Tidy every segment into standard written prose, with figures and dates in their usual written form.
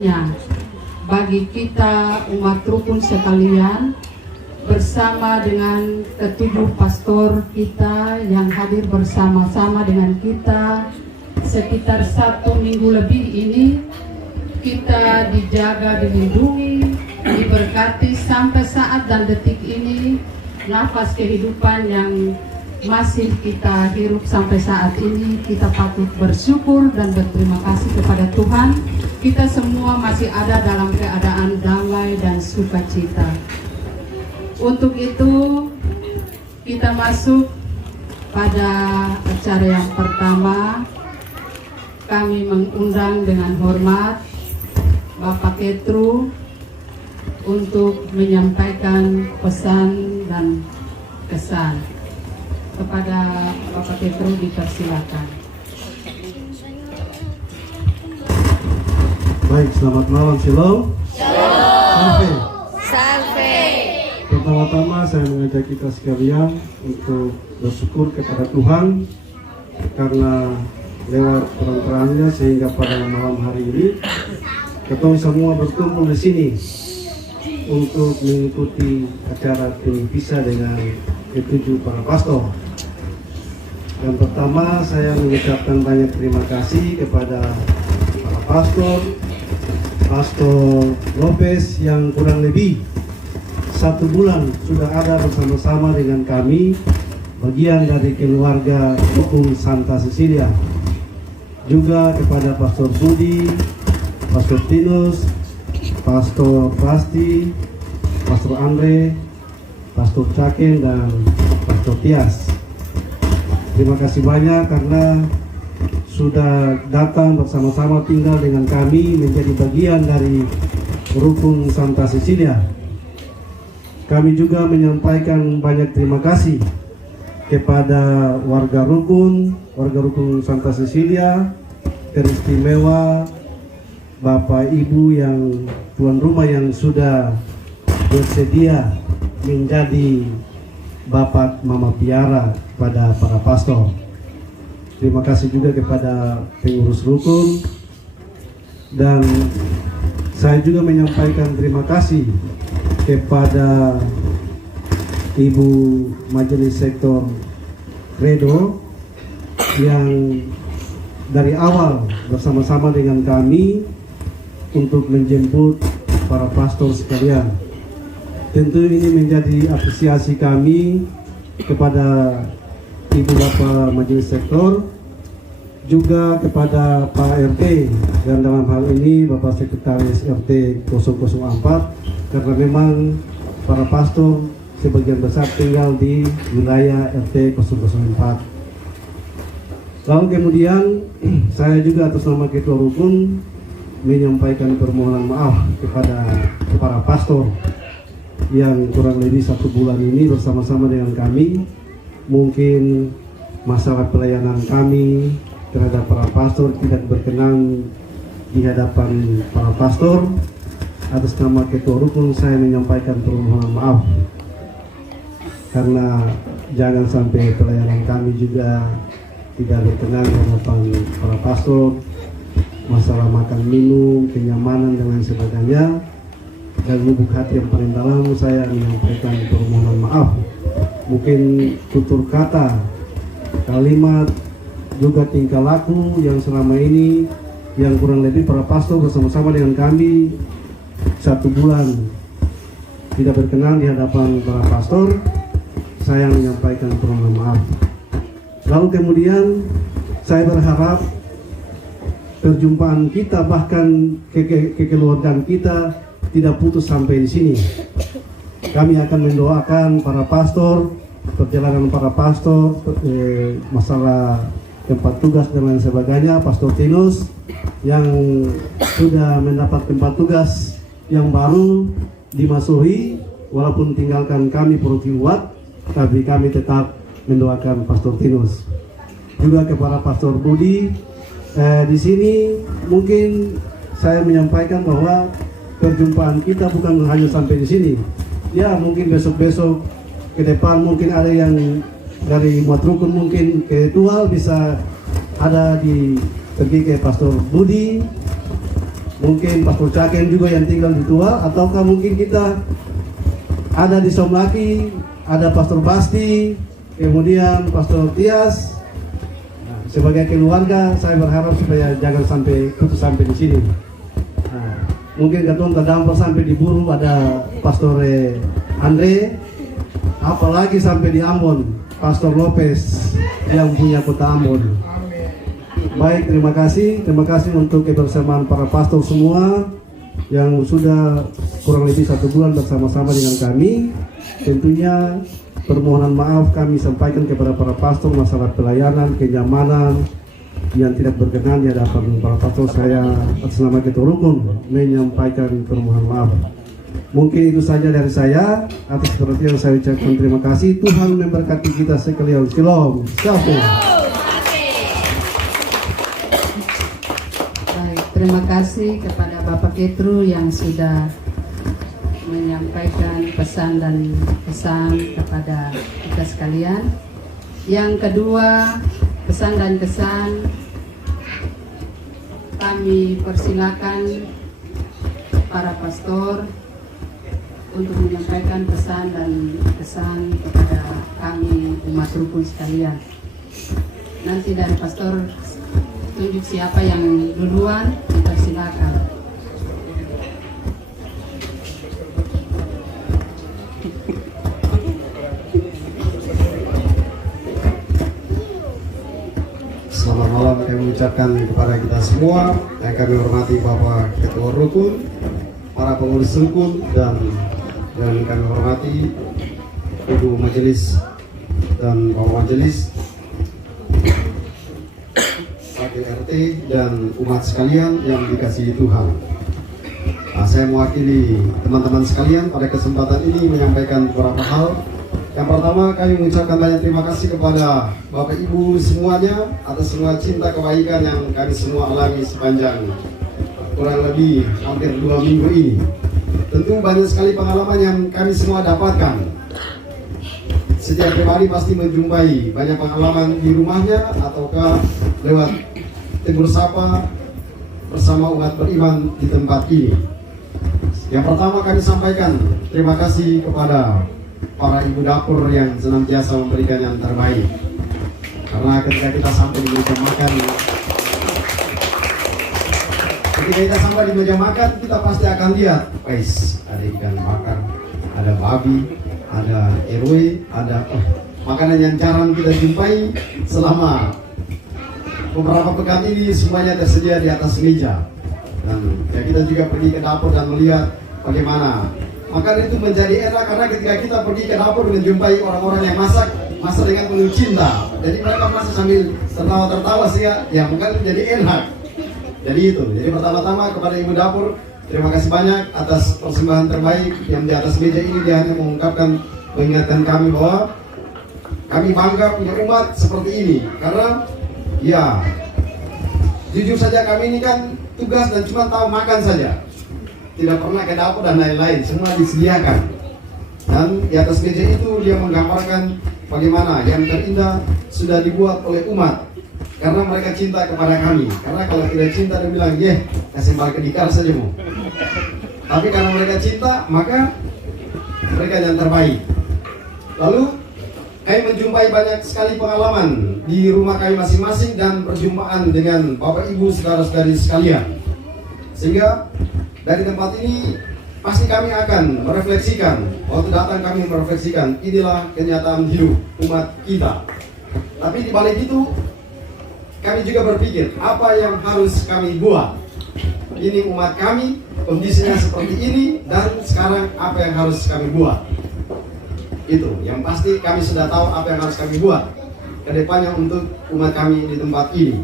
Ya, bagi kita umat rukun sekalian, bersama dengan ketujuh pastor kita yang hadir bersama-sama dengan kita sekitar 1 minggu lebih ini, kita dijaga, dilindungi, diberkati sampai saat dan detik ini. Nafas kehidupan yang masih kita hirup sampai saat ini, kita patut bersyukur dan berterima kasih kepada Tuhan. Kita semua masih ada dalam keadaan damai dan sukacita. Untuk itu, kita masuk pada acara yang pertama. Kami mengundang dengan hormat Bapak Ketru untuk menyampaikan pesan dan kesan. Kepada Bapak Ketru dipersilakan. Baik, selamat malam, Shalom. Shalom. Salve. Pertama-tama saya mengajak kita sekalian untuk bersyukur kepada Tuhan karena lewat peran-perannya sehingga pada malam hari ini kita semua berkumpul di sini untuk mengikuti acara Pinipisa dengan ketujuh para pastor. Yang pertama, saya mengucapkan banyak terima kasih kepada para Pastor Lopez yang kurang lebih 1 bulan sudah ada bersama-sama dengan kami, bagian dari keluarga Rukun Santa Cecilia. Juga kepada Pastor Budi, Pastor Tinus, Pastor Pasti, Pastor Andre, Pastor Cakin, dan Pastor Tias. Terima kasih banyak karena sudah datang bersama-sama tinggal dengan kami menjadi bagian dari Rukun Santa Cecilia. Kami juga menyampaikan banyak terima kasih kepada warga Rukun Santa Cecilia, teristimewa Bapak Ibu yang tuan rumah yang sudah bersedia menjadi Bapak Mama Piara pada para pastor. Terima kasih juga kepada pengurus rukun, dan saya juga menyampaikan terima kasih kepada Ibu Majelis Sektor Credo yang dari awal bersama-sama dengan kami untuk menjemput para pastor sekalian. Tentu ini menjadi apresiasi kami kepada Ibu Bapak Majelis Sektor, juga kepada Pak RT, dan dalam hal ini Bapak Sekretaris RT 004, karena memang para pastor sebagian besar tinggal di wilayah RT 004. Lalu kemudian saya juga atas nama Ketua Rukun menyampaikan permohonan maaf kepada para pastor yang kurang lebih 1 bulan ini bersama-sama dengan kami. Mungkin masalah pelayanan kami terhadap para pastor tidak berkenan di hadapan para pastor. Atas nama Ketua Rukun saya menyampaikan permohonan maaf, karena jangan sampai pelayanan kami juga tidak berkenan di hadapan para pastor. Masalah makan minum, kenyamanan dan lain sebagainya, dan lubuk hati yang paling dalam saya menyampaikan permohonan maaf. Mungkin tutur kata, kalimat, juga tingkah laku yang selama ini yang kurang lebih para pastor bersama-sama dengan kami 1 bulan tidak berkenan di hadapan para pastor, saya menyampaikan permohonan maaf. Lalu kemudian saya berharap perjumpaan kita, bahkan kekeluargaan kita tidak putus sampai di sini. Kami akan mendoakan para pastor, perjalanan para pastor, masalah tempat tugas dan lain sebagainya. Pastor Tinus yang sudah mendapat tempat tugas yang baru di Masuhi, walaupun tinggalkan kami Protiwat, tapi kami tetap mendoakan Pastor Tinus. Juga kepada Pastor Budi, di sini mungkin saya menyampaikan bahwa perjumpaan kita bukan hanya sampai di sini. Ya, mungkin besok-besok ke depan mungkin ada yang dari umat rukun mungkin ke Tual bisa ada di pergi ke Pastor Budi, mungkin Pastor Caken juga yang tinggal di Tua, ataukah mungkin kita ada di Somlaki, ada Pastor Basti, kemudian Pastor Tias. Nah, sebagai keluarga saya berharap supaya jangan sampai putus sampai di sini. Nah, mungkin ketua terdampak sampai di Buru ada Pastor Andre, apalagi sampai di Ambon Pastor Lopez yang punya kota Ambon. Baik, terima kasih untuk kebersamaan para pastor semua yang sudah kurang lebih 1 bulan bersama-sama dengan kami. Tentunya permohonan maaf kami sampaikan kepada para pastor masalah pelayanan, kenyamanan yang tidak berkenan di hadapan para pastor. Saya atas nama Ketua Rukun menyampaikan permohonan maaf. Mungkin itu saja dari saya. Atas perhatian saya ucapkan terima kasih. Tuhan memberkati kita sekalian. Shalom. Shalom. Terima kasih kepada Bapak Ketru yang sudah menyampaikan pesan dan kesan kepada kita sekalian. Yang kedua, pesan dan kesan kami persilakan para pastor untuk menyampaikan pesan dan kesan kepada kami umat rukun sekalian. Nanti dari pastor tunjuk siapa yang duluan, dipersilakan. Selamat malam kami mengucapkan kepada kita semua yang kami hormati Bapak Ketua Rukun, para pengurus rukun dan kami hormati Ibu Majelis dan Bapak Majelis, Wakil RT dan umat sekalian yang dikasihi Tuhan. Nah, saya mewakili teman-teman sekalian pada kesempatan ini menyampaikan beberapa hal. Yang pertama, kami mengucapkan banyak terima kasih kepada Bapak Ibu semuanya atas semua cinta kebaikan yang kami semua alami sepanjang kurang lebih hampir 2 minggu ini. Tentu banyak sekali pengalaman yang kami semua dapatkan. Setiap pribadi pasti menjumpai banyak pengalaman di rumahnya ataukah lewat tegur sapa bersama umat beriman di tempat ini. Yang pertama kami sampaikan terima kasih kepada para ibu dapur yang senantiasa memberikan yang terbaik. Karena ketika kita sampai di meja makan, kita pasti akan lihat, guys, ada ikan bakar, ada babi, ada RW, ada makanan yang jarang kita jumpai selama beberapa pekan ini semuanya tersedia di atas meja. Dan ya, kita juga pergi ke dapur dan melihat bagaimana makanan itu menjadi enak karena ketika kita pergi ke dapur menjumpai orang-orang yang masak dengan penuh cinta. Jadi mereka masak sambil tertawa-tertawa sih ya mungkin menjadi enak. Jadi itu. Jadi pertama-tama kepada ibu dapur terima kasih banyak atas persembahan terbaik yang di atas meja ini. Dia hanya mengingatkan kami bahwa kami bangga punya umat seperti ini karena ya jujur saja kami ini kan tugas dan cuma tahu makan saja, tidak pernah ke dapur dan lain-lain, semua disediakan. Dan di atas meja itu dia menggambarkan bagaimana yang terindah sudah dibuat oleh umat karena mereka cinta kepada kami. Karena kalau tidak cinta dia bilang kasih balik ke dikar saja mau. Tapi karena mereka cinta maka mereka yang terbaik. Lalu kami menjumpai banyak sekali pengalaman di rumah kami masing-masing dan perjumpaan dengan Bapak Ibu saudara-saudari sekalian. Sehingga dari tempat ini pasti kami akan merefleksikan, waktu datang kami merefleksikan inilah kenyataan hidup umat kita. Tapi di balik itu kami juga berpikir apa yang harus kami buat. Ini umat kami, kondisinya seperti ini dan sekarang apa yang harus kami buat. Itu yang pasti kami sudah tahu apa yang harus kami buat ke depannya untuk umat kami di tempat ini.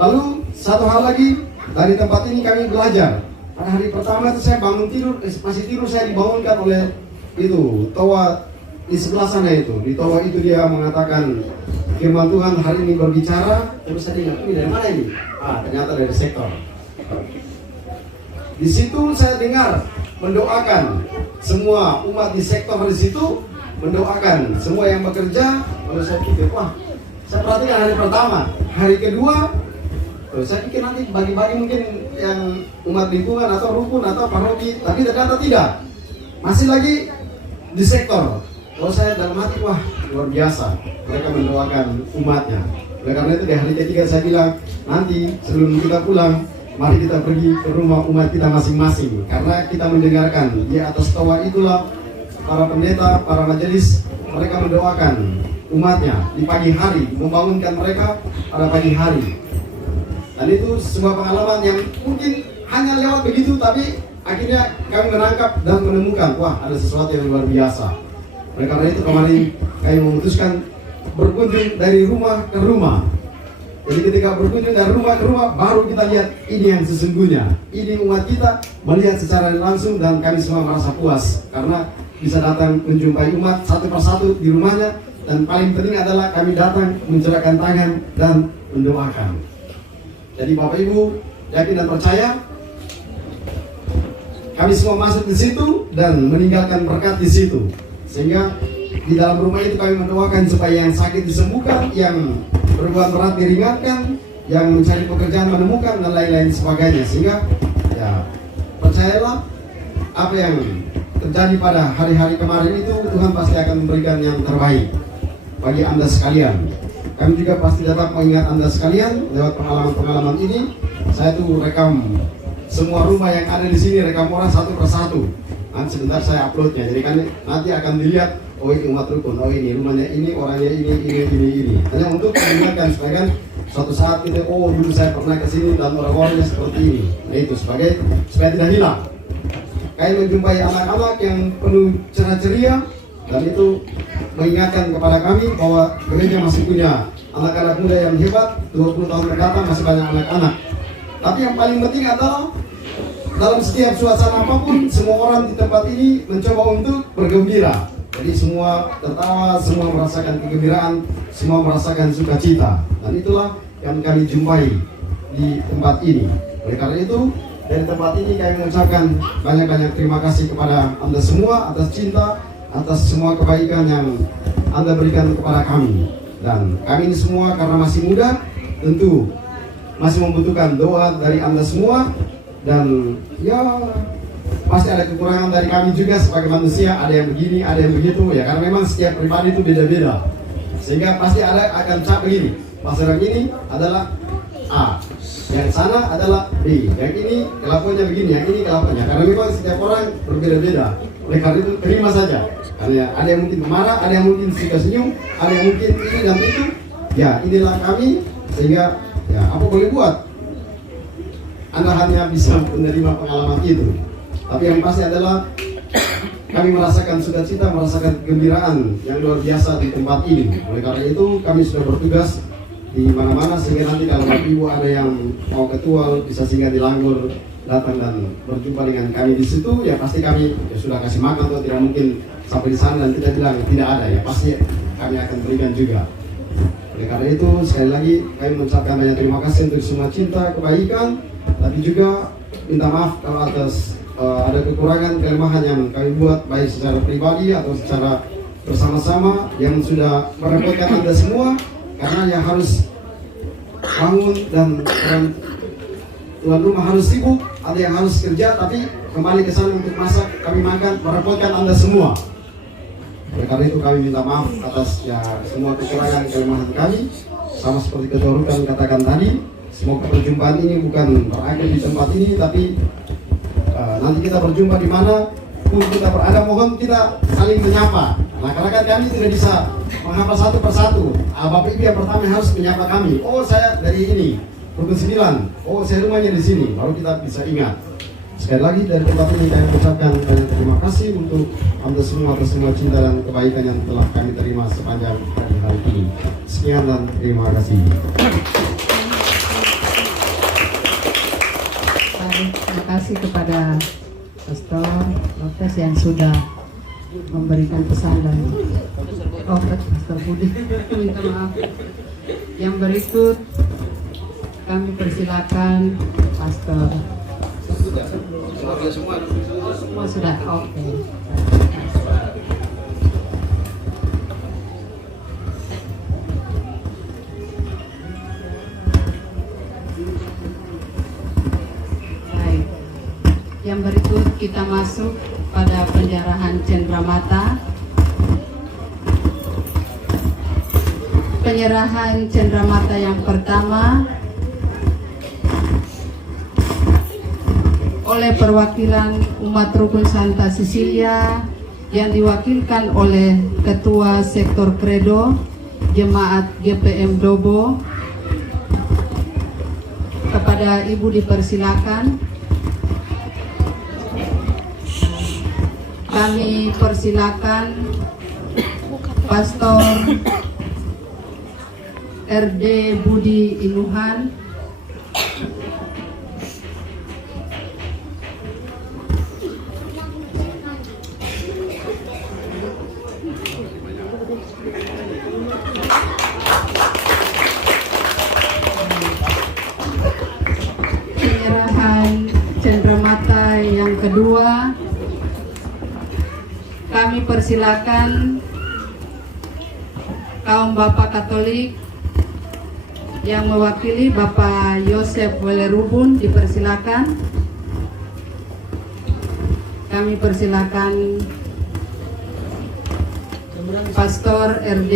Lalu satu hal lagi, dari tempat ini kami belajar. Pada hari pertama itu saya bangun tidur, masih tidur saya dibangunkan oleh itu Toa di sebelah sana itu. Di Toa itu dia mengatakan firman Tuhan hari ini berbicara. Terus saya ingat, ini dari mana ini? Ternyata dari sektor. Di situ saya dengar mendoakan semua umat di sektor di situ, mendoakan semua yang bekerja. Lalu saya pikir, saya perhatikan hari pertama, hari kedua, saya pikir nanti bagi-bagi mungkin yang umat lingkungan atau rukun atau paroki, tapi ternyata tidak. Masih lagi di sektor. Kalau saya dalam hati, wah luar biasa mereka mendoakan umatnya. Oleh karena itu di hari ketiga saya bilang, nanti sebelum kita pulang, mari kita pergi ke rumah umat kita masing-masing. Karena kita mendengarkan di atas toa itulah para pendeta, para majelis, mereka mendoakan umatnya di pagi hari, membangunkan mereka pada pagi hari. Dan itu sebuah pengalaman yang mungkin hanya lewat begitu, tapi akhirnya kami menangkap dan menemukan, wah ada sesuatu yang luar biasa. Oleh karena itu kemarin kami memutuskan berkunjung dari rumah ke rumah. Jadi ketika berkunjung dari rumah ke rumah, baru kita lihat ini yang sesungguhnya. Ini umat kita melihat secara langsung dan kami semua merasa puas karena bisa datang menjumpai umat satu persatu di rumahnya. Dan paling penting adalah kami datang mencurahkan tangan dan mendoakan. Jadi Bapak Ibu yakin dan percaya, kami semua masuk di situ dan meninggalkan berkat di situ. Sehingga di dalam rumah itu kami mendoakan supaya yang sakit disembuhkan, yang berbuat berat diringankan, yang mencari pekerjaan menemukan dan lain-lain sebagainya. Sehingga ya percayalah apa yang terjadi pada hari-hari kemarin itu Tuhan pasti akan memberikan yang terbaik bagi Anda sekalian. Kami juga pasti dapat mengingat Anda sekalian lewat pengalaman-pengalaman ini. Saya tuh rekam semua rumah yang ada di sini, rekam orang satu persatu. Nanti sebentar saya uploadnya, jadi kan nanti akan dilihat, oh ini umat rukun, oh ini rumahnya ini, orangnya ini. Hanya untuk mengingatkan supaya kan suatu saat kita, oh dulu saya pernah ke sini dan orang-orangnya seperti ini. Nah itu supaya tidak hilang. Kayak menjumpai anak-anak yang penuh ceria, dan itu mengingatkan kepada kami bahwa gereja masih punya anak-anak muda yang hebat. 20 tahun mendatang masih banyak anak-anak. Tapi yang paling penting adalah dalam setiap suasana apapun, semua orang di tempat ini mencoba untuk bergembira. Jadi semua tertawa, semua merasakan kegembiraan, semua merasakan sukacita. Dan itulah yang kami jumpai di tempat ini. Oleh karena itu, dari tempat ini kami mengucapkan banyak-banyak terima kasih kepada Anda semua atas cinta, atas semua kebaikan yang Anda berikan kepada kami. Dan kami ini semua karena masih muda, tentu masih membutuhkan doa dari Anda semua. Dan ya pasti ada kekurangan dari kami juga sebagai manusia, ada yang begini, ada yang begitu ya, karena memang setiap pribadi itu beda-beda. Sehingga pasti ada akan cap begini, pasal yang ini adalah A, yang sana adalah B, yang ini kelakuannya begini, yang ini kelakuannya, karena memang setiap orang berbeda-beda. Oleh karena itu terima saja, karena ada yang mungkin marah, ada yang mungkin suka senyum, ada yang mungkin ini dan itu. Ya inilah kami, sehingga ya apa boleh buat, Anda hanya bisa menerima pengalaman itu. Tapi yang pasti adalah kami merasakan sukacita, merasakan kegembiraan yang luar biasa di tempat ini. Oleh karena itu kami sudah bertugas di mana-mana, sehingga nanti kalau Ibu ada yang mau ketua bisa singgah di Langgur, datang dan berjumpa dengan kami di situ, ya pasti kami ya sudah kasih makan atau tidak mungkin sampai di sana dan tidak bilang tidak ada, ya pasti kami akan berikan juga. Oleh karena itu sekali lagi kami mengucapkan banyak terima kasih untuk semua cinta, kebaikan, tapi juga minta maaf kalau atas ada kekurangan, kelemahan yang kami buat baik secara pribadi atau secara bersama-sama yang sudah merepotkan Anda semua, karena yang harus bangun dan tuan rumah harus sibuk, ada yang harus kerja, tapi kembali ke sana untuk masak, kami makan, merepotkan Anda semua. Oleh karena itu kami minta maaf atas ya semua kekurangan, kelemahan kami. Sama seperti Ketua Rukan katakan tadi, semoga perjumpaan ini bukan berakhir di tempat ini, tapi nanti kita berjumpa di mana pun kita berada, mohon kita saling menyapa. Nah karena kan kami tidak bisa menghafal satu persatu. Bapak Ibu yang pertama harus menyapa kami. Oh saya dari ini, Rukun 9. Oh saya rumahnya di sini. Baru kita bisa ingat. Sekali lagi dari tempat ini kami ucapkan banyak terima kasih untuk Anda semua atas semua cinta dan kebaikan yang telah kami terima sepanjang hari ini. Sekian dan terima kasih. Terima kasih kepada Pastor Lopez yang sudah memberikan pesan dan Pastor Budi. Minta maaf. Yang berikut kami persilakan Pastor. Semua sudah oke. Yang berikut kita masuk pada penyerahan cenderamata. Penyerahan cenderamata yang pertama oleh perwakilan umat Rukun Santa Cecilia yang diwakilkan oleh Ketua Sektor Kredo Jemaat GPM Dobo. Kepada Ibu dipersilakan. Kami persilakan Pastor RD Budi Inuhan penyerahan cenderamata yang kedua. Kami persilakan kaum Bapak Katolik yang mewakili Bapak Yosef Welerubun, dipersilakan. Kami persilakan Pastor RD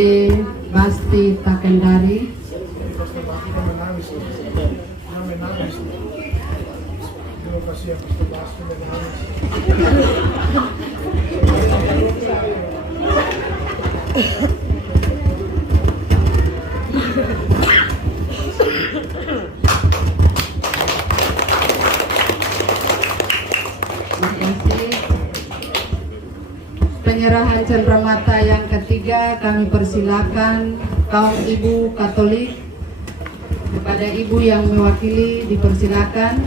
Basti Takendari. Penyerahan cenderamata yang ketiga kami persilakan kaum ibu Katolik. Kepada ibu yang mewakili dipersilakan.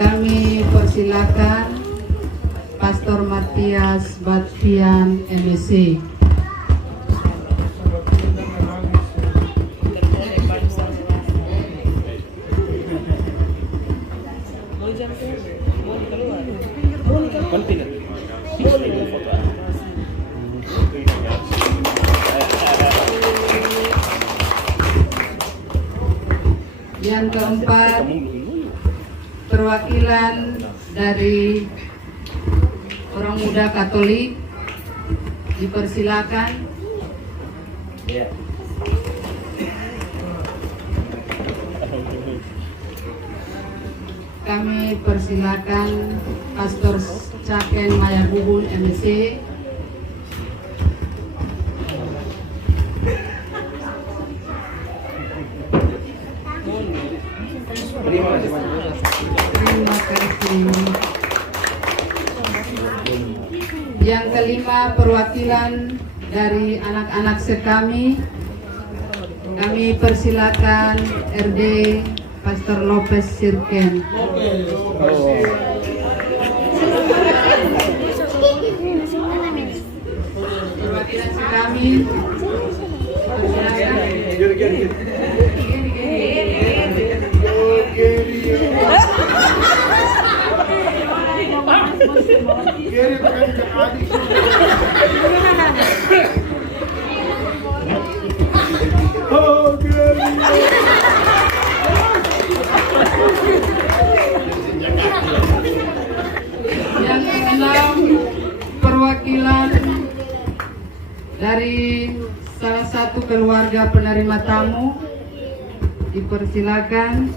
Kami persilakan Pastor Matias Batpian MSc. Yang keempat, perwakilan dari orang muda Katolik dipersilakan. Kami persilakan Pastor Caken Maya Bubun MSc. Terima kasih. Yang kelima, perwakilan dari anak-anak sekami. Kami persilakan RD Pastor Lopez Sirken. Perwakilan sekami. Yang keenam, perwakilan dari salah satu keluarga penerima tamu dipersilakan.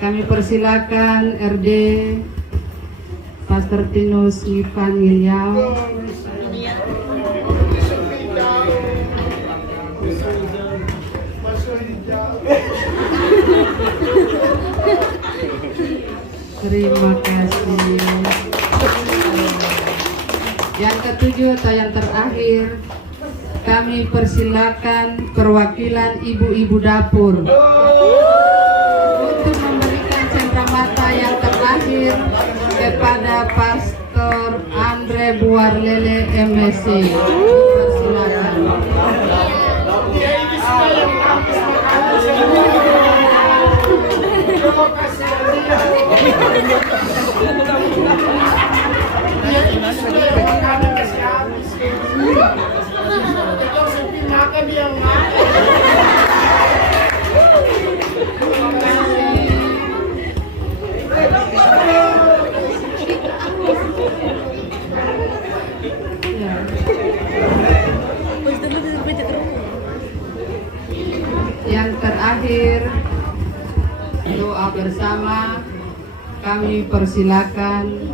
Kami persilakan RD Pastor Tinus Ivan Gilyao. Terima kasih. Yang ketujuh atau yang terakhir, kami persilakan perwakilan ibu-ibu dapur untuk memberikan cenderamata yang terakhir kepada Pastor Andre Buarlele MSc. Persilakan. Makan dia akhir doa bersama, kami persilakan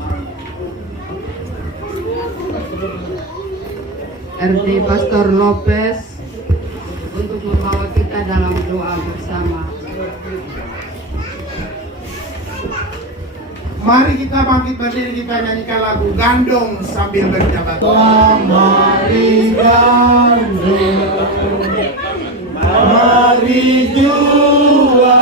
RD Pastor Lopez untuk membawa kita dalam doa bersama. Mari kita bangkit berdiri, kita nyanyikan lagu Gandong sambil berjabat. Mari gandung, mari jual.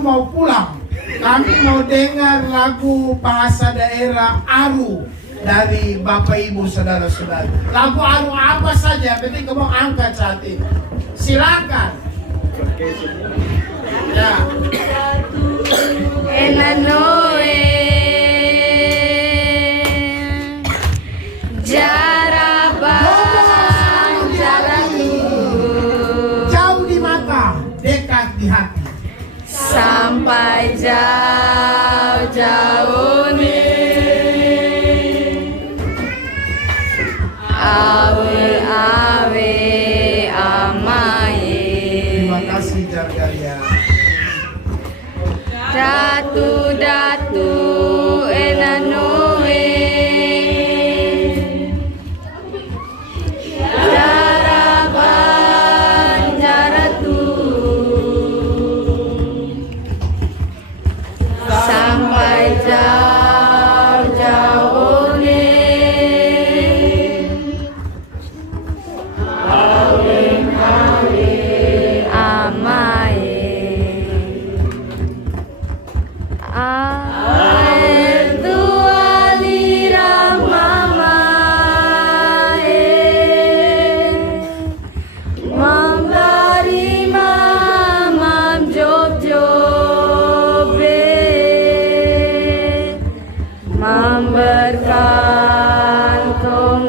Mau pulang, kami mau dengar lagu bahasa daerah Aru dari Bapak Ibu saudara-saudara. Lagu Aru apa saja, penting kamu angkat saat ini. Silakan. Ya. Enanoe Jarabang Jaratu Jauh di mata, dekat di hati. Sampai jauh-jauh nih awe-awe amaye. Terima kasih Jargaya. Datu enanoe Jarabang Jaratu sampai jauh-jauh nih awe-awe amaye. Air tua lirang mamae memberi mamam job-jobe memberkan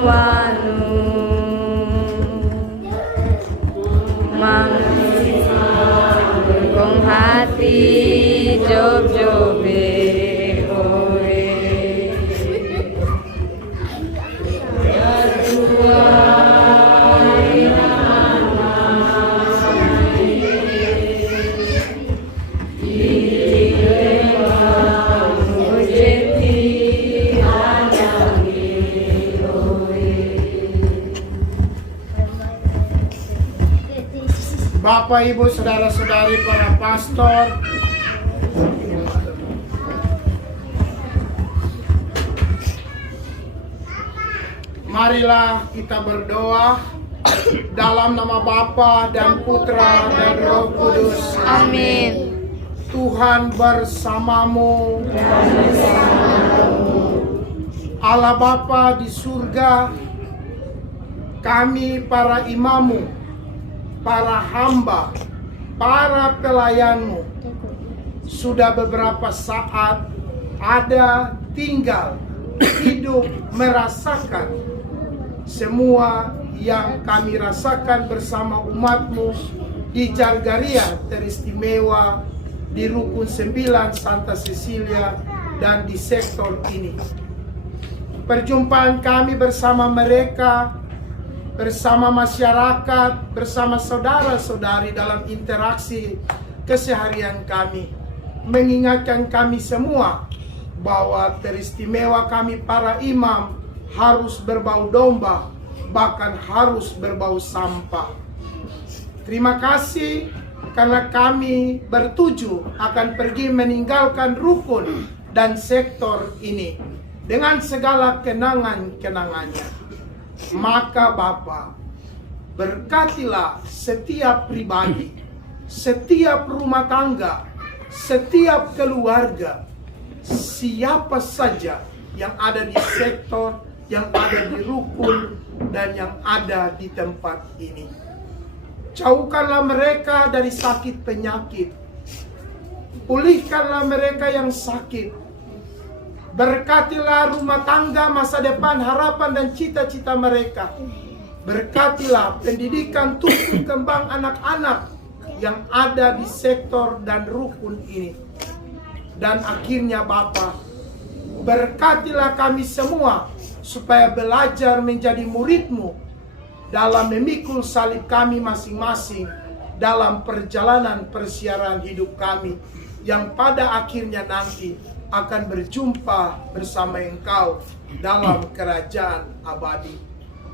wanu mengkong hati job-jobe oe. Bapak Ibu saudara-saudari para pastor, marilah kita berdoa dalam nama Bapa dan Putra dan Roh Kudus. Amin. Tuhan bersamamu. Allah Bapa di surga, kami para imamu, para hamba, para pelayanmu sudah beberapa saat ada, tinggal, hidup, merasakan semua yang kami rasakan bersama umatmu di Jargaria teristimewa, di Rukun 9 Santa Cecilia, dan di sektor ini. Perjumpaan kami bersama mereka, bersama masyarakat, bersama saudara-saudari dalam interaksi keseharian kami, mengingatkan kami semua bahwa teristimewa kami para imam harus berbau domba, bahkan harus berbau sampah. Terima kasih karena kami bertuju akan pergi meninggalkan rukun dan sektor ini dengan segala kenangan-kenangannya. Maka Bapa, berkatilah setiap pribadi, setiap rumah tangga, setiap keluarga, siapa saja yang ada di sektor, yang ada di rukun, dan yang ada di tempat ini. Jauhkanlah mereka dari sakit penyakit. Pulihkanlah mereka yang sakit. Berkatilah rumah tangga, masa depan, harapan, dan cita-cita mereka. Berkatilah pendidikan tumbuh kembang anak-anak yang ada di sektor dan rukun ini. Dan akhirnya Bapa, berkatilah kami semua supaya belajar menjadi murid-Mu dalam memikul salib kami masing-masing dalam perjalanan persiaran hidup kami yang pada akhirnya nanti akan berjumpa bersama Engkau dalam kerajaan abadi.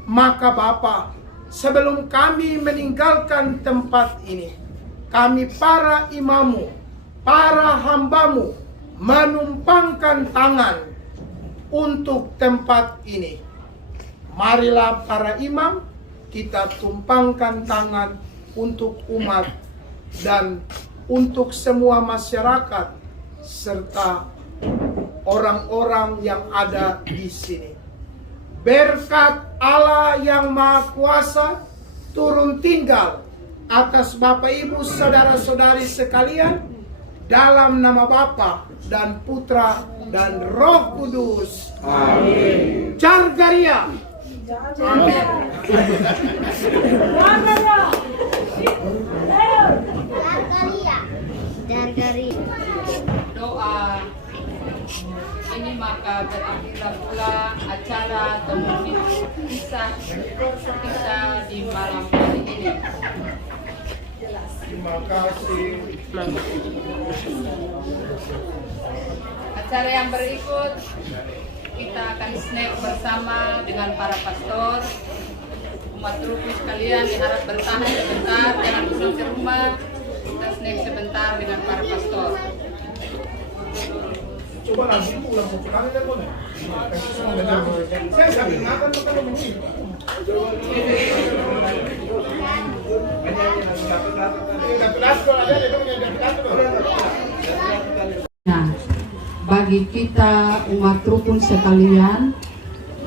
Maka Bapa, sebelum kami meninggalkan tempat ini, kami para imamu, para hambamu menumpangkan tangan untuk tempat ini. Marilah para imam, kita tumpangkan tangan untuk umat dan untuk semua masyarakat serta orang-orang yang ada di sini. Berkat Allah yang Maha Kuasa turun tinggal atas Bapak Ibu saudara-saudari sekalian dalam nama Bapa dan Putra dan Roh Kudus. Amin. Jargaria. Amin. Jargaria. Doa ini maka berakhirlah pula acara temu kisah kita di malam hari ini. Terima kasih. Acara yang berikut kita akan snack bersama dengan para pastor. Umat ruku sekalian diharap bertahan sebentar, jangan pulang ke rumah. Kita snack sebentar dengan para pastor. Coba langsung pulang satu kali kan boleh? Saya sambil makan tuh kalau begini. Nah, bagi kita umat rukun sekalian,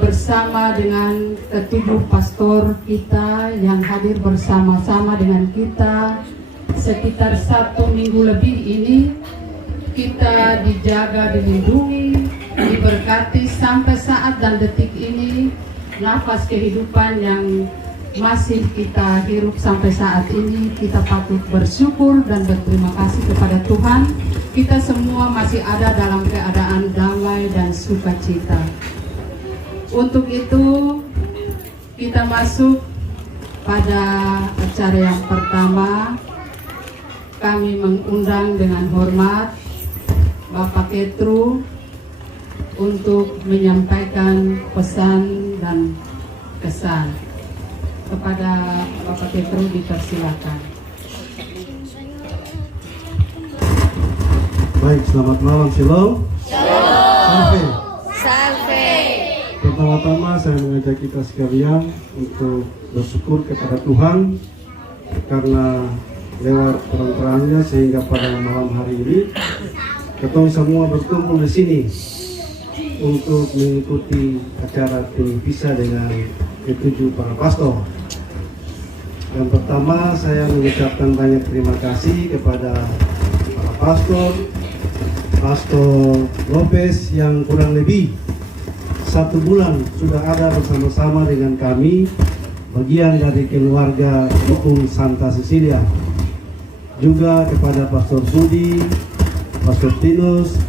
bersama dengan ketujuh pastor kita yang hadir bersama-sama dengan kita sekitar 1 minggu lebih ini, kita dijaga, dilindungi, diberkati sampai saat dan detik ini. Nafas kehidupan yang masih kita hirup sampai saat ini, kita patut bersyukur dan berterima kasih kepada Tuhan. Kita semua masih ada dalam keadaan damai dan sukacita. Untuk itu, kita masuk pada acara yang pertama. Kami mengundang dengan hormat Bapak Ketru untuk menyampaikan pesan dan kesan. Kepada Bapak Ketru dipersilakan. Baik, selamat malam, Shalom. Salve. Salve. Pertama-tama saya mengajak kita sekalian untuk bersyukur kepada Tuhan karena lewat terang-terangnya sehingga pada malam hari ini kita semua berkumpul di sini untuk mengikuti acara Penipisa dengan ketujuh para pastor. Yang pertama, saya mengucapkan banyak terima kasih kepada para pastor, Pastor Lopez yang kurang lebih 1 bulan sudah ada bersama-sama dengan kami, bagian dari keluarga Rukun Santa Cecilia. Juga kepada Pastor Budi, Pastor Tinus,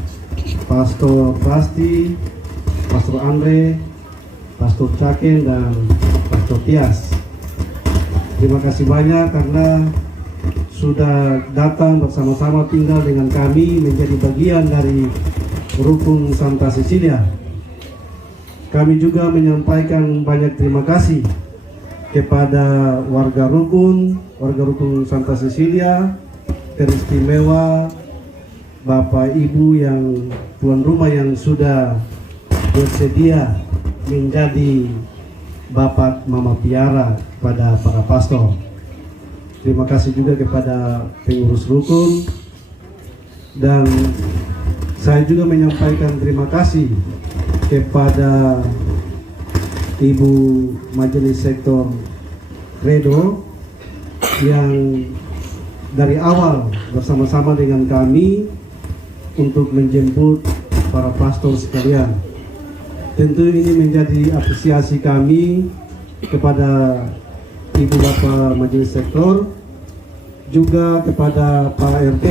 Pastor Basti, Pastor Andre, Pastor Caken, dan Pastor Tias. Terima kasih banyak karena sudah datang bersama-sama tinggal dengan kami menjadi bagian dari Rukun Santa Cecilia. Kami juga menyampaikan banyak terima kasih kepada warga Rukun Santa Cecilia, teristimewa Bapak Ibu yang tuan rumah yang sudah bersedia menjadi Bapak Mama Piara pada para pastor. Terima kasih juga kepada pengurus rukun, dan saya juga menyampaikan terima kasih kepada Ibu Majelis Sektor Credo yang dari awal bersama-sama dengan kami untuk menjemput para pastor sekalian. Tentu ini menjadi apresiasi kami kepada Ibu Bapak Majelis Sektor, juga kepada Pak RT,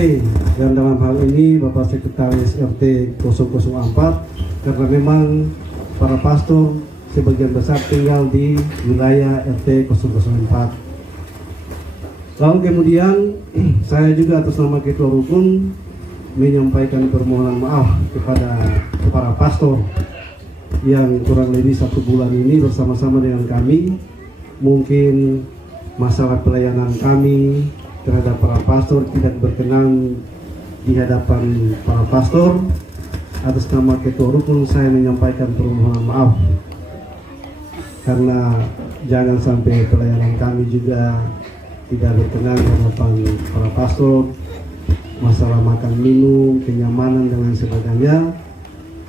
dan dalam hal ini Bapak Sekretaris RT 004, karena memang para pastor sebagian besar tinggal di wilayah RT 004. Lalu kemudian saya juga atas nama Ketua Rukun menyampaikan permohonan maaf kepada para pastor yang kurang lebih 1 bulan ini bersama-sama dengan kami. Mungkin masalah pelayanan kami terhadap para pastor tidak berkenan di hadapan para pastor. Atas nama Ketua Rukun saya menyampaikan permohonan maaf, karena jangan sampai pelayanan kami juga tidak berkenan di hadapan para pastor. Masalah makan minum, kenyamanan dan lain sebagainya.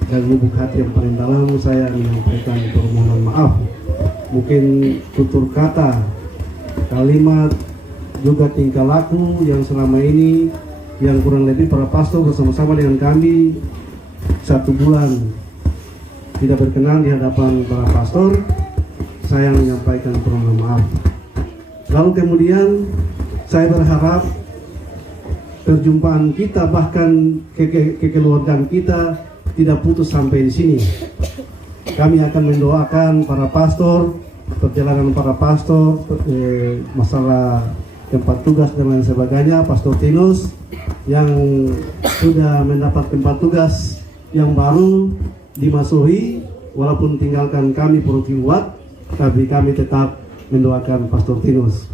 Dan lubuk hati yang paling dalam saya menyampaikan permohonan maaf. Mungkin tutur kata, kalimat, juga tingkah laku yang selama ini yang kurang lebih para pastor bersama-sama dengan kami 1 bulan tidak berkenan di hadapan para pastor, saya menyampaikan permohonan maaf. Lalu kemudian saya berharap perjumpaan kita, bahkan kekeluargaan kita tidak putus sampai di sini. Kami akan mendoakan para pastor, perjalanan para pastor, masalah tempat tugas dan lain sebagainya. Pastor Tinus yang sudah mendapat tempat tugas yang baru di Masuhi, walaupun tinggalkan kami Purutiwat, tapi kami tetap mendoakan Pastor Tinus.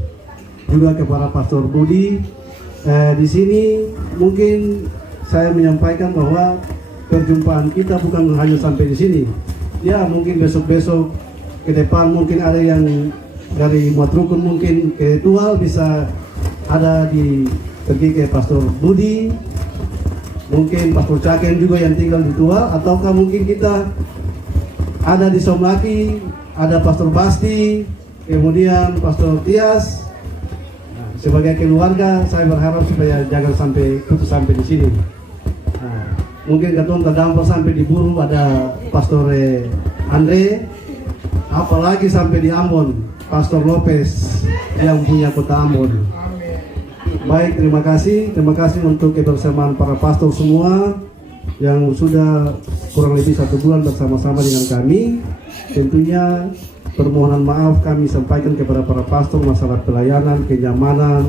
Juga kepada Pastor Budi, di sini mungkin saya menyampaikan bahwa perjumpaan kita bukan hanya sampai di sini. Ya, mungkin besok-besok ke depan mungkin ada yang dari Muat Rukun mungkin ke Tual bisa ada pergi ke Pastor Budi, mungkin Pastor Caken juga yang tinggal di Tual, ataukah mungkin kita ada di Somlaki, ada Pastor Basti, kemudian Pastor Tias. Nah, sebagai keluarga saya berharap supaya jangan sampai putus sampai di sini. Mungkin ketua terdampak sampai di Buru ada Pastor Andre, apalagi sampai di Ambon, Pastor Lopez yang punya kota Ambon. Baik, terima kasih untuk kebersamaan para pastor semua yang sudah kurang lebih 1 bulan bersama-sama dengan kami. Tentunya permohonan maaf kami sampaikan kepada para pastor masalah pelayanan, kenyamanan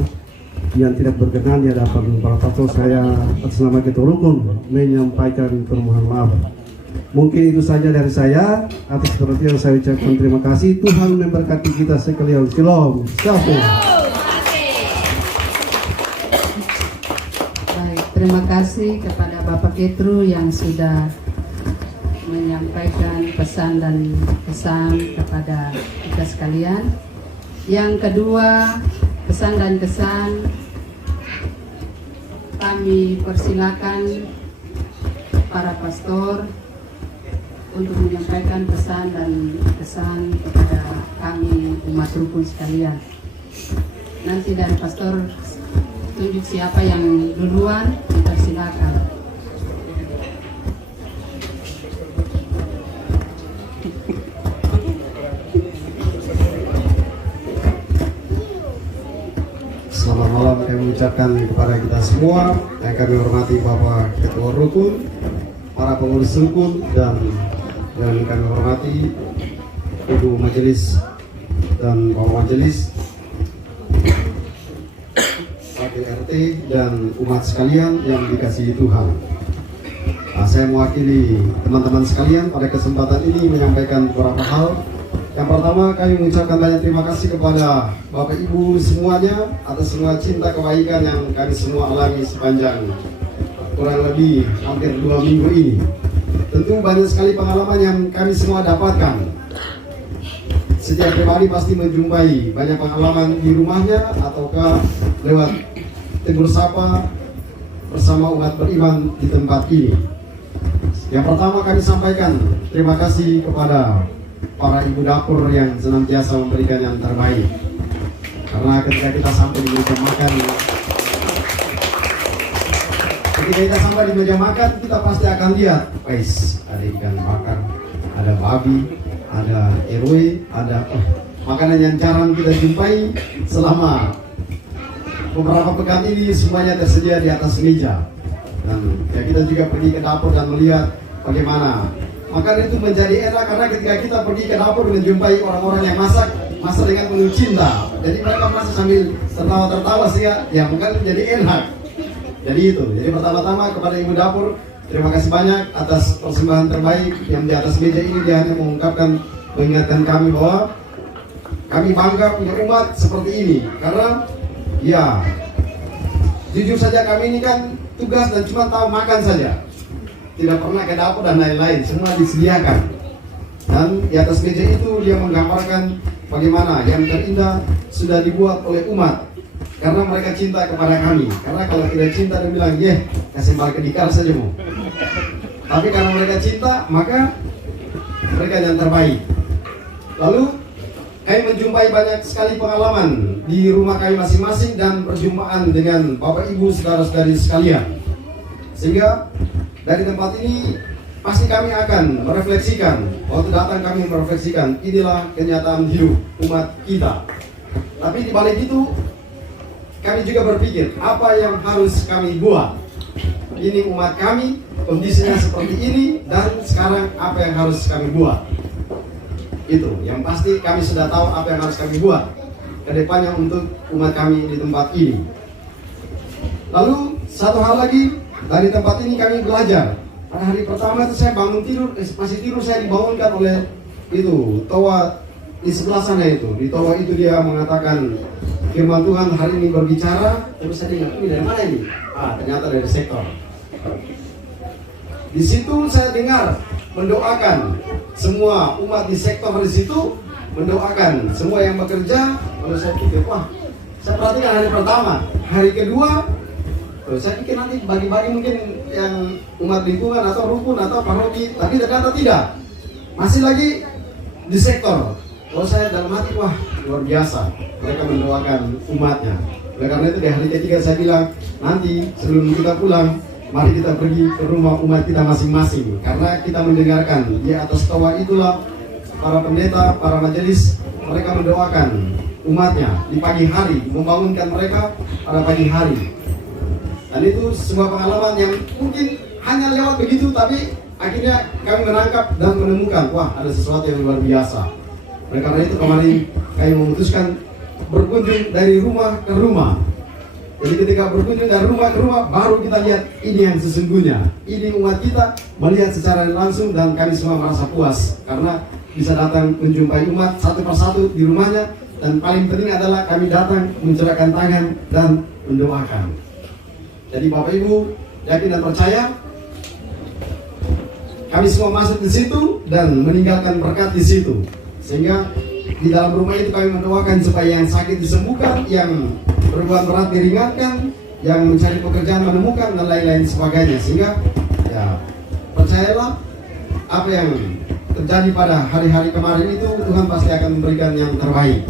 yang tidak berkenan di hadapan para pastor. Saya atas nama Ketua Rukun menyampaikan permohonan maaf. Mungkin itu saja dari saya. Atas perhatian saya ucapkan terima kasih. Tuhan memberkati kita sekalian. Shalom. Shalom. Baik, terima kasih kepada Bapak Ketru yang sudah menyampaikan pesan dan kesan kepada kita sekalian. Yang kedua, pesan dan kesan, kami persilakan para pastor untuk menyampaikan pesan dan kesan kepada kami. kami umat rukun sekalian. Nanti dari pastor tunjuk siapa yang duluan, kita silakan. Selamat malam kami ucapkan kepada kita semua yang kami hormati Bapak Ketua Rukun, para pengurus rukun, dan yang kami hormati Ibu Majelis dan Bapak Majelis, Wakil RT dan umat sekalian yang dikasihi Tuhan. Saya mewakili teman-teman sekalian pada kesempatan ini menyampaikan beberapa hal. Yang pertama, kami mengucapkan banyak terima kasih kepada Bapak Ibu semuanya atas semua cinta kebaikan yang kami semua alami sepanjang kurang lebih hampir 2 minggu ini. Tentu banyak sekali pengalaman yang kami semua dapatkan. Setiap pribadi pasti menjumpai banyak pengalaman di rumahnya ataukah lewat tegur sapa bersama umat beriman di tempat ini. Yang pertama kami sampaikan terima kasih kepada para ibu dapur yang senantiasa memberikan yang terbaik. Karena ketika kita sampai di meja makan, kita pasti akan lihat, guys, ada ikan bakar, ada babi, ada RW, ada makanan yang jarang kita jumpai selama beberapa pekan ini semuanya tersedia di atas meja. Dan ya, kita juga pergi ke dapur dan melihat bagaimana makanan itu menjadi enak, karena ketika kita pergi ke dapur menjumpai orang-orang yang masak dengan penuh cinta. Jadi mereka masih sambil tertawa-tertawa sehingga ya mungkin menjadi enak. Jadi itu. Jadi pertama-tama kepada ibu dapur terima kasih banyak atas persembahan terbaik yang di atas meja ini. Dia hanya mengingatkan kami bahwa kami bangga punya umat seperti ini, karena ya jujur saja kami ini kan tugas dan cuma tahu makan saja, tidak pernah ke dapur dan lain-lain, semua disediakan. Dan di atas meja itu dia menggambarkan bagaimana yang terindah sudah dibuat oleh umat, karena mereka cinta kepada kami. Karena kalau tidak cinta dia bilang, kasih balik ke dikar saja mau. Tapi karena mereka cinta, maka mereka yang terbaik. Lalu kami menjumpai banyak sekali pengalaman di rumah kami masing-masing dan perjumpaan dengan Bapak Ibu saudara-saudari sekalian. Sehingga dari tempat ini pasti kami akan merefleksikan, waktu datang kami merefleksikan, inilah kenyataan hidup umat kita. Tapi di balik itu kami juga berpikir, apa yang harus kami buat? Ini umat kami, kondisinya seperti ini, dan sekarang apa yang harus kami buat? Itu, yang pasti kami sudah tahu apa yang harus kami buat ke depannya untuk umat kami di tempat ini. Lalu satu hal lagi, dari tempat ini kami belajar. Pada hari pertama itu saya bangun tidur, masih tidur, saya dibangunkan oleh itu toa di sebelah sana itu. Di toa itu dia mengatakan firman Tuhan hari ini berbicara. Terus saya ingat, ini dari mana ini? Ternyata dari sektor. Di situ saya dengar mendoakan semua umat di sektor di situ, mendoakan semua yang bekerja. Lalu saya pikir, saya perhatikan hari pertama, hari kedua, saya pikir nanti bagi-bagi mungkin yang umat lingkungan atau rukun atau paroki, tapi ternyata tidak, masih lagi di sektor. Kalau saya dalam hati, luar biasa, mereka mendoakan umatnya. Oleh karena itu di hari ketiga saya bilang, nanti sebelum kita pulang, mari kita pergi ke rumah umat kita masing-masing, karena kita mendengarkan di atas toa itulah para pendeta, para majelis, mereka mendoakan umatnya di pagi hari, membangunkan mereka pada pagi hari. Dan itu sebuah pengalaman yang mungkin hanya lewat begitu, tapi akhirnya kami menangkap dan menemukan, ada sesuatu yang luar biasa. Oleh karena itu kemarin kami memutuskan berkunjung dari rumah ke rumah. Jadi ketika berkunjung dari rumah ke rumah, baru kita lihat ini yang sesungguhnya. Ini umat kita melihat secara langsung, dan kami semua merasa puas karena bisa datang menjumpai umat satu persatu di rumahnya. Dan paling penting adalah kami datang mencurahkan tangan dan mendoakan. Jadi Bapak Ibu yakin dan percaya, kami semua masuk di situ dan meninggalkan berkat di situ. Sehingga di dalam rumah itu kami mendoakan supaya yang sakit disembuhkan, yang berbuat berat diringankan, yang mencari pekerjaan menemukan, dan lain-lain sebagainya. Sehingga ya percayalah, apa yang terjadi pada hari-hari kemarin itu Tuhan pasti akan memberikan yang terbaik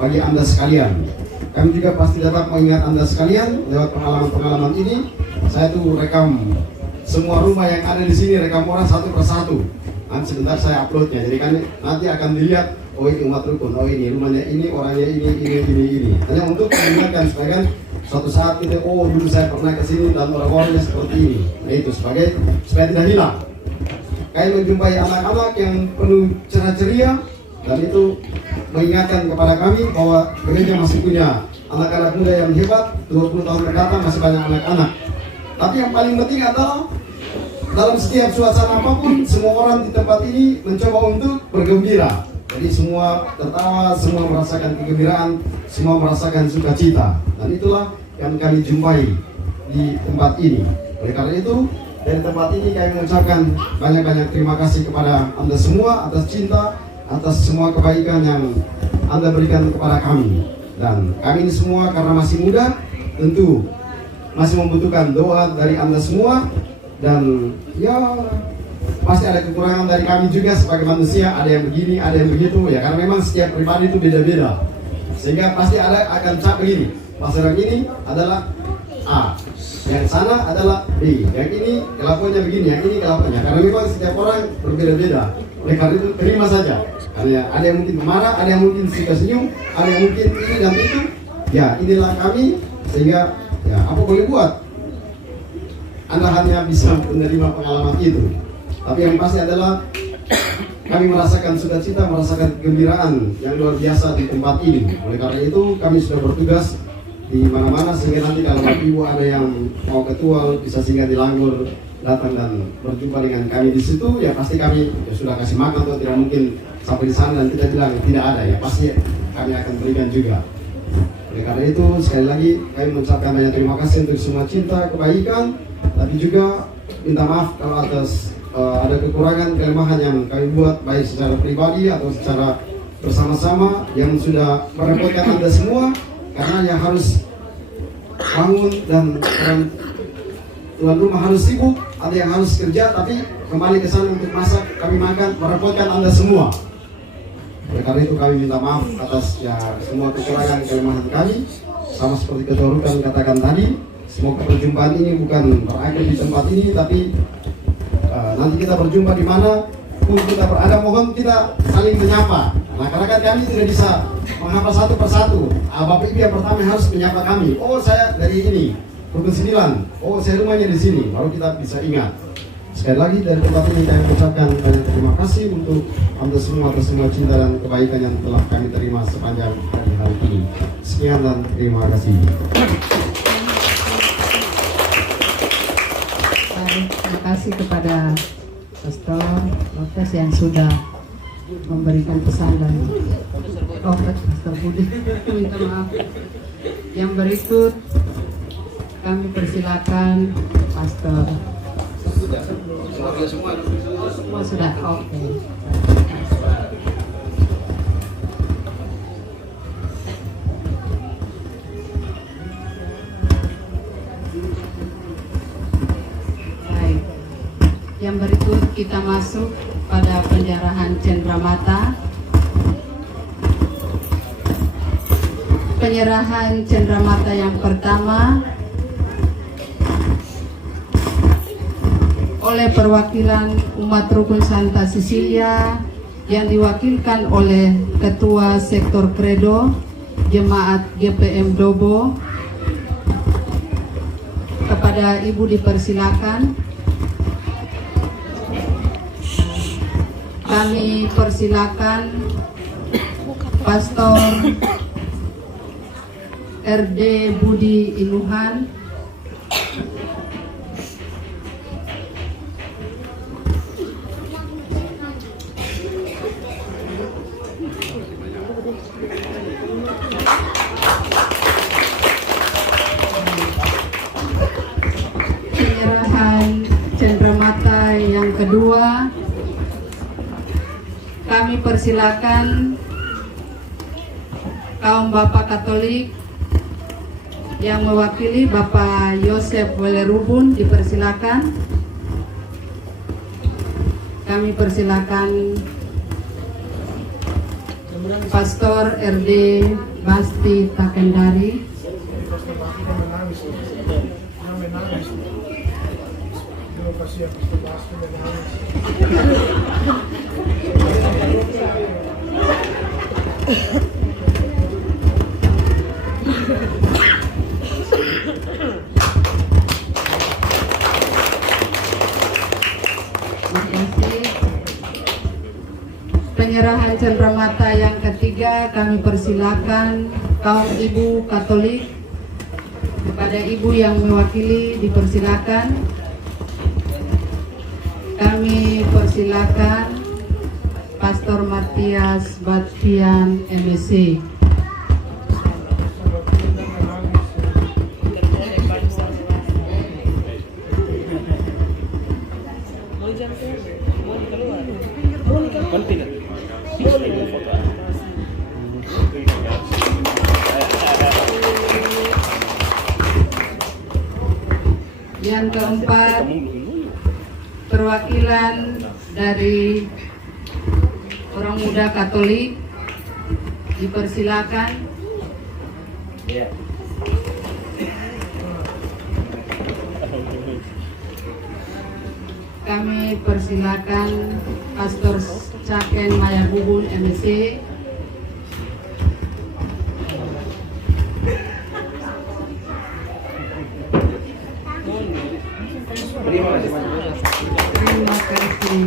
bagi Anda sekalian. Kami juga pasti dapat mengingat Anda sekalian lewat pengalaman-pengalaman ini. Saya tuh rekam semua rumah yang ada di sini, rekam orang satu persatu. Nanti sebentar saya uploadnya, jadi kan nanti akan dilihat, oh ini umat rukun, oh ini rumahnya ini, orangnya ini. Hanya untuk mengingatkan supaya kan suatu saat kita, oh dulu saya pernah ke sini dan orang-orangnya seperti ini. Nah itu supaya tidak hilang. Kayak menjumpai anak-anak yang penuh ceria dan itu mengingatkan kepada kami bahwa gereja masih punya anak-anak muda yang hebat. 20 tahun mendatang masih banyak anak-anak. Tapi yang paling penting adalah dalam setiap suasana apapun, semua orang di tempat ini mencoba untuk bergembira. Jadi semua tertawa, semua merasakan kegembiraan, semua merasakan sukacita. Dan itulah yang kami jumpai di tempat ini. Oleh karena itu, dari tempat ini kami mengucapkan banyak-banyak terima kasih kepada Anda semua atas cinta, atas semua kebaikan yang Anda berikan kepada kami. Dan kami ini semua karena masih muda, tentu masih membutuhkan doa dari Anda semua. Dan ya pasti ada kekurangan dari kami juga sebagai manusia, ada yang begini, ada yang begitu ya, karena memang setiap pribadi itu beda-beda, sehingga pasti ada akan cap begini, pasal yang ini adalah A, yang sana adalah B, yang ini kelakuannya begini, yang ini kelakuannya, karena memang setiap orang berbeda-beda. Oleh karena itu terima saja, karena ada yang mungkin marah, ada yang mungkin suka senyum, ada yang mungkin ini dan itu. Ya inilah kami, sehingga ya apa boleh buat, Anda hanya bisa menerima pengalaman itu. Tapi yang pasti adalah kami merasakan sukacita, merasakan kegembiraan yang luar biasa di tempat ini. Oleh karena itu kami sudah bertugas di mana-mana, sehingga nanti kalau Bapak Ibu ada yang mau ketua bisa singgah di Langgur, datang dan berjumpa dengan kami di situ, ya pasti kami ya sudah kasih makan atau tidak mungkin sampai di sana dan kita bilang tidak ada, ya pasti kami akan berikan juga. Oleh karena itu sekali lagi kami mengucapkan banyak terima kasih untuk semua cinta, kebaikan, tapi juga minta maaf kalau atas ada kekurangan, kelemahan yang kami buat baik secara pribadi atau secara bersama-sama yang sudah merepotkan Anda semua, karena yang harus bangun dan tuan rumah harus sibuk, ada yang harus kerja tapi kembali ke sana untuk masak, kami makan, merepotkan Anda semua. Oleh karena itu kami minta maaf atas ya semua kekurangan, kelemahan kami. Sama seperti Ketua Rukan katakan tadi, semoga perjumpaan ini bukan berakhir di tempat ini, tapi nanti kita berjumpa di mana pun kita berada, mohon kita saling menyapa. Nah, karena kan kami tidak bisa menghafal satu persatu. Bapak Ibu yang pertama harus menyapa kami. Oh, saya dari ini, Rukun 9. Oh, saya rumahnya di sini. Baru kita bisa ingat. Sekali lagi dari tempat ini kami ucapkan banyak terima kasih untuk Anda semua atas semua cinta dan kebaikan yang telah kami terima sepanjang hari ini. Sekian dan terima kasih. Terima kasih kepada Pastor Lopez yang sudah memberikan pesan dan Pastor Budi. Minta maaf. Yang berikut kami persilakan Pastor. Semua sudah oke. Yang berikut kita masuk pada penyerahan cenderamata. Penyerahan cenderamata yang pertama oleh perwakilan umat Rukun Santa Cecilia yang diwakilkan oleh Ketua Sektor Kredo Jemaat GPM Dobo. Kepada Ibu dipersilakan. Kami persilakan Pastor RD Budi Iluhan. Penyerahan cenderamata yang kedua, kami persilakan kaum Bapak Katolik yang mewakili Bapak Yosef Welerubun, dipersilakan. kami persilakan Pastor RD Basti Takendari. Penyerahan cenderamata yang ketiga kami persilakan kaum ibu Katolik. Kepada ibu yang mewakili dipersilakan. Kami persilakan Pastor Matias Batfian MSc. Yang keempat, perwakilan dari orang muda Katolik dipersilakan. Kami persilakan Pastor Caken Maya Bubun MSc. Terima kasih.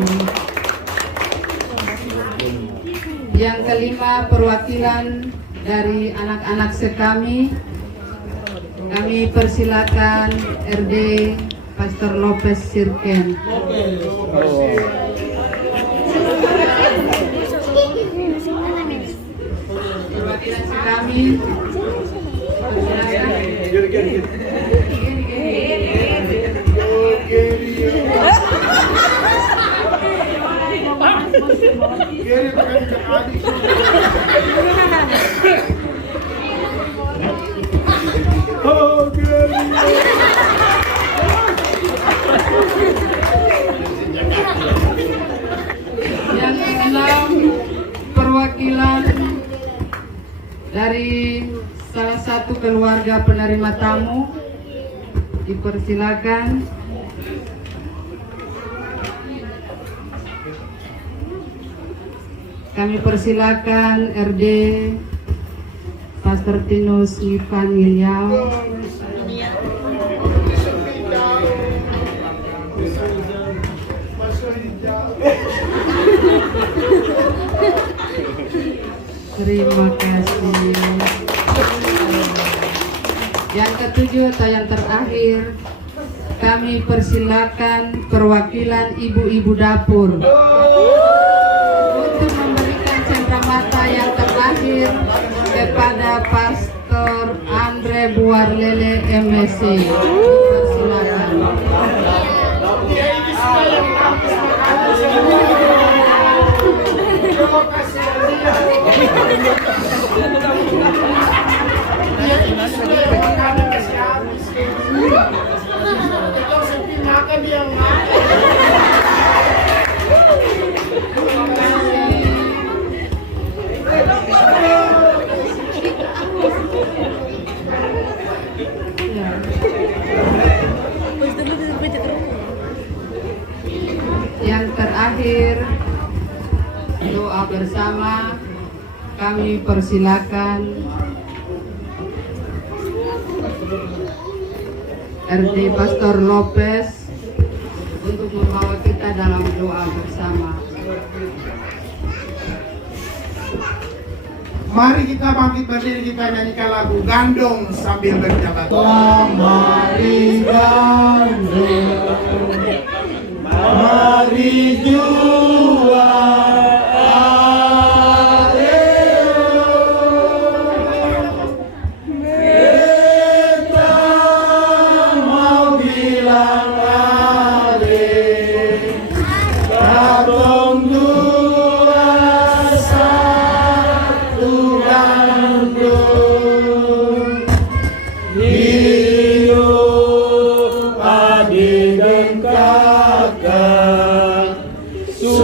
Yang kelima, perwakilan dari anak-anak sekami. Kami persilakan RD Pastor Lopez Sirken. Perwakilan sekami. Yang keenam, perwakilan dari salah satu keluarga penerima tamu dipersilakan. Kami persilakan RD Pastor Tinus Ivan Gilyau. Terima kasih. Yang ketujuh atau yang terakhir, kami persilakan perwakilan ibu-ibu dapur untuk memberikan cenderamata yang terakhir kepada Pastor Andre Buarlele MSc. Persilakan. Yang terakhir, doa bersama. Kami persilakan RD Pastor Lopez untuk membawa kita dalam doa bersama. Mari kita bangkit berdiri, kita nyanyikan lagu Gandong sambil berjabat. Mari gandeng, mari jual. Su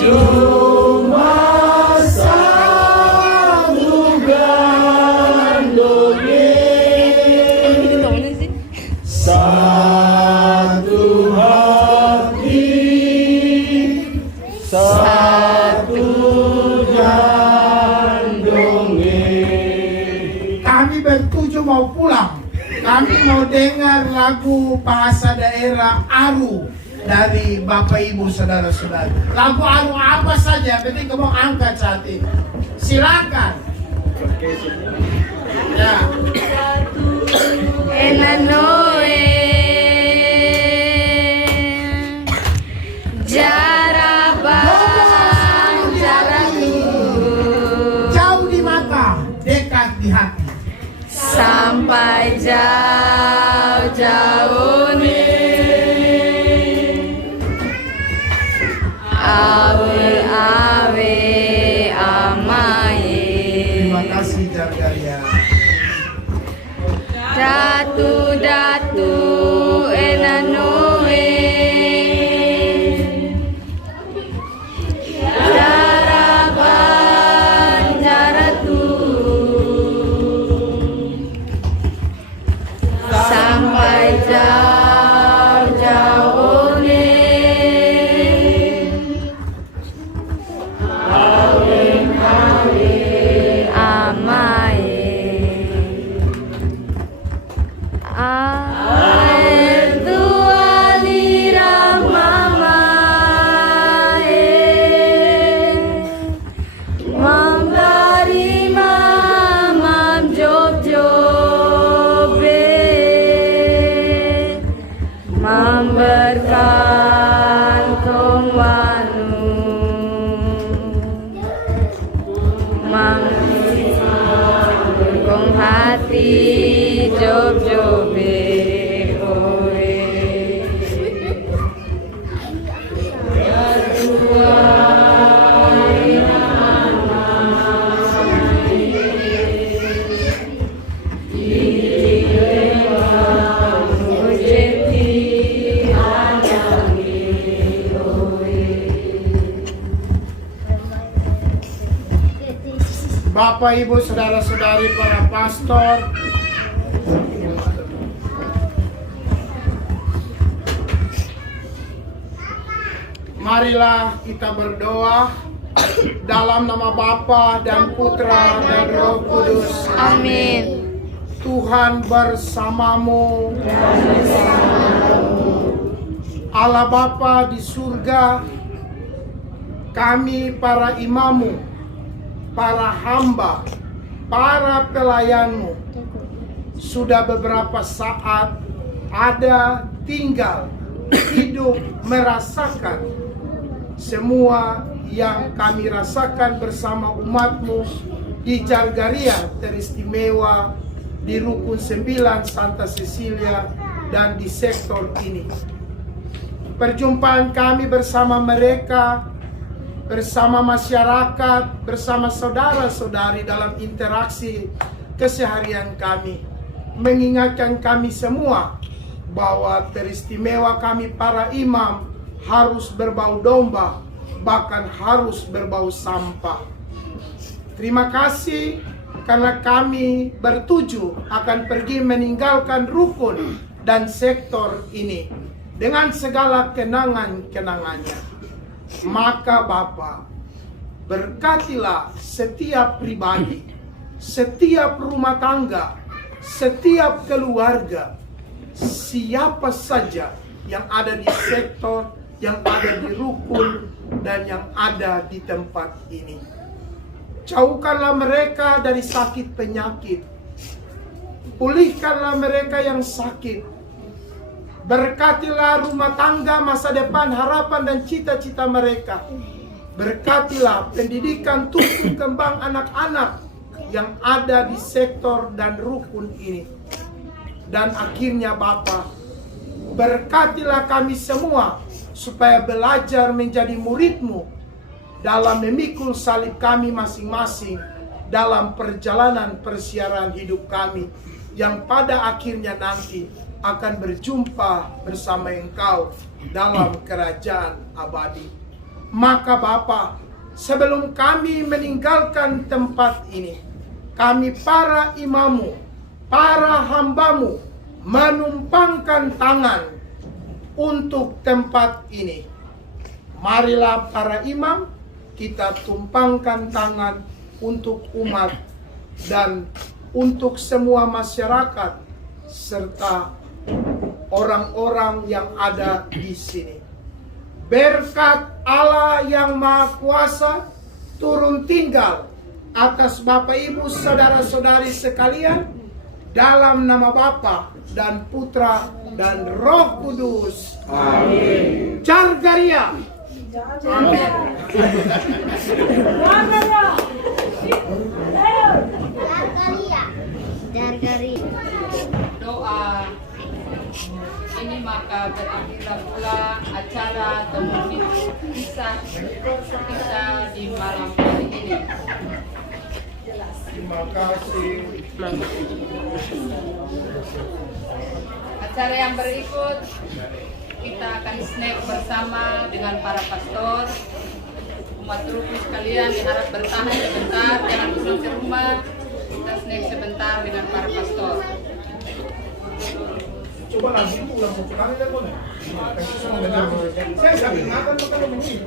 Cuma satu gandongnya, satu hati, satu gandongnya. Kami bertuju mau pulang. Kami mau dengar lagu bahasa daerah Aru dari Bapak Ibu Saudara-saudara. Lagu Aru apa saja, penting kamu angkat saat ini. Silakan. Ya. Enanoe Jarabang Jaraku Jauh di mata, dekat di hati. sampai jauh-jauh nih awe-awe amaye. Terima kasih Jargaria. Datu enanoe Jaraban jaratu sampai jauh-jauh nih awe-awe amae. Air tua lirang mamae memberi mamam job-jobe memberkan wanu mengkong hati job-jobe oe. Bapak Ibu Saudara-saudari para pastor, marilah kita berdoa dalam nama Bapa dan Putra dan Roh Kudus. Amin. Tuhan bersamamu. Allah Bapa di surga, kami para imamu, para hamba, para pelayanmu sudah beberapa saat ada, tinggal, hidup, merasakan semua yang kami rasakan bersama umatmu di Jargaria teristimewa, di Rukun 9 Santa Cecilia, dan di sektor ini. Perjumpaan kami bersama mereka, bersama masyarakat, bersama saudara-saudari dalam interaksi keseharian kami, mengingatkan kami semua bahwa teristimewa kami para imam harus berbau domba, bahkan harus berbau sampah. Terima kasih karena kami bertuju akan pergi meninggalkan rukun dan sektor ini dengan segala kenangan-kenangannya. Maka Bapa, berkatilah setiap pribadi, setiap rumah tangga, setiap keluarga, siapa saja yang ada di sektor, yang ada di rukun, dan yang ada di tempat ini. Jauhkanlah mereka dari sakit penyakit. Pulihkanlah mereka yang sakit. Berkatilah rumah tangga, masa depan, harapan, dan cita-cita mereka. Berkatilah pendidikan tumbuh kembang anak-anak yang ada di sektor dan rukun ini. Dan akhirnya Bapa, berkatilah kami semua supaya belajar menjadi murid-Mu dalam memikul salib kami masing-masing dalam perjalanan persiaran hidup kami yang pada akhirnya nanti akan berjumpa bersama Engkau dalam kerajaan abadi. Maka Bapa, sebelum kami meninggalkan tempat ini, kami para imamu, para hambamu, menumpangkan tangan untuk tempat ini. Marilah para imam, kita tumpangkan tangan untuk umat dan untuk semua masyarakat serta orang-orang yang ada di sini. Berkat Allah yang Maha Kuasa turun tinggal atas Bapak Ibu saudara-saudari sekalian dalam nama Bapa dan Putra dan Roh Kudus. Amin. Jargaria. Doa ini maka berakhirlah pula acara temui kisah kita di malam hari ini. Terima kasih. Acara yang berikut kita akan snack bersama dengan para pastor. Umat ruku sekalian diharap bertahan sebentar, jangan pulang ke rumah. Kita snack sebentar dengan para pastor. Coba lagi ulang satu kali deh, boleh? Saya sambil makan kalau begini.